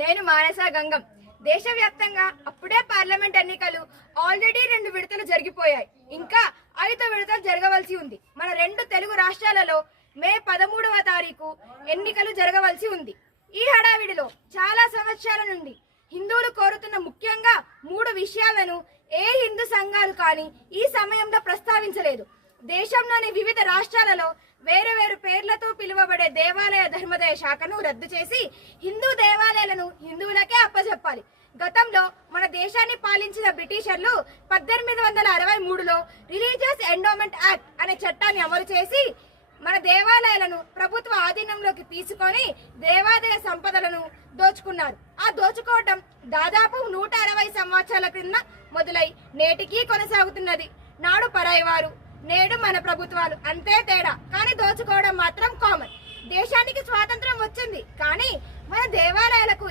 నేను మానస గంగం. దేశవ్యాప్తంగా అప్పుడే పార్లమెంట్ ఎన్నికలు ఆల్రెడీ 2 విడతలు జరిగిపోయాయి. ఇంకా 5వ విడత జరగవలసి ఉంది. మన 2 తెలుగు రాష్ట్రాలలో మే 13వ తారీఖు ఎన్నికలు జరగవలసి ఉంది. ఈ హడావిడిలో చాలా సంవత్సరాల నుండి హిందువులు కోరుతున్న ముఖ్యంగా 3 విషయాలను ఏ హిందూ సంఘాలు కానీ ఈ సమయంలో ప్రస్తావించలేదు. దేశంలోని వివిధ రాష్ట్రాలలో వేరు వేరు పేర్లతో పిలువబడే దేవాలయ ధర్మదాయ శాఖను రద్దు చేసి హిందూ దేవాలయాలను హిందువులకే అప్పజెప్పాలి. గతంలో మన దేశాన్ని పాలించిన బ్రిటిషర్లు 1863లో రిలీజియస్ ఎండోమెంట్ యాక్ట్ అనే చట్టాన్ని అమలు చేసి మన దేవాలయాలను ప్రభుత్వ ఆధీనంలోకి తీసుకొని దేవాదాయ సంపదలను దోచుకున్నారు. ఆ దోచుకోవటం దాదాపు 160 సంవత్సరాల క్రింద మొదలై నేటికీ కొనసాగుతున్నది. నాడు పరాయివారు, నేడు మన ప్రభుత్వాలు, అంతే తేడా. కానీ దోచుకోవడం మాత్రం కామన్. దేశానికి స్వాతంత్రం వచ్చింది, కానీ మన దేవాలయాలకు